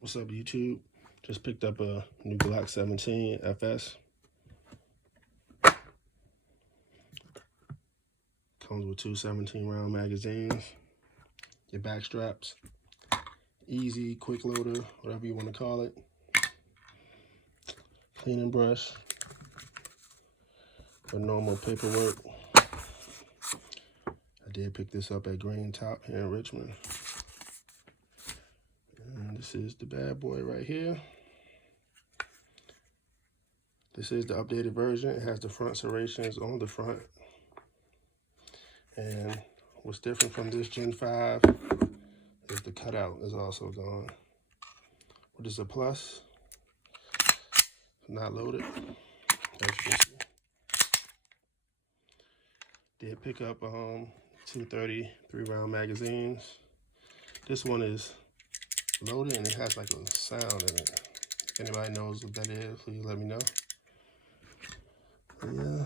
What's up, YouTube? Just picked up a new Glock 17 FS. Comes with two 17-round magazines, your back straps, easy, quick loader, whatever you want to call it. Cleaning brush, for normal paperwork. I did pick this up at Green Top here in Richmond. And this is the bad boy right here. This is the updated version. It has the front serrations on the front. And what's different from this Gen 5 is the cutout is also gone. What is a plus? Not loaded, as you can see. Did pick up 233 round magazines. This one is loaded and it has like a sound in it. If anybody knows what that is, please let me know. But yeah,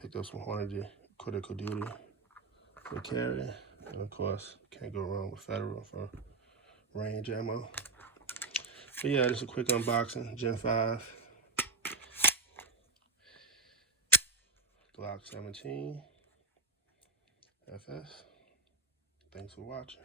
picked up some Hornady critical duty for carry, and of course can't go wrong with Federal for range ammo. But yeah, just a quick unboxing. Gen 5 Glock 17 FS. Thanks for watching.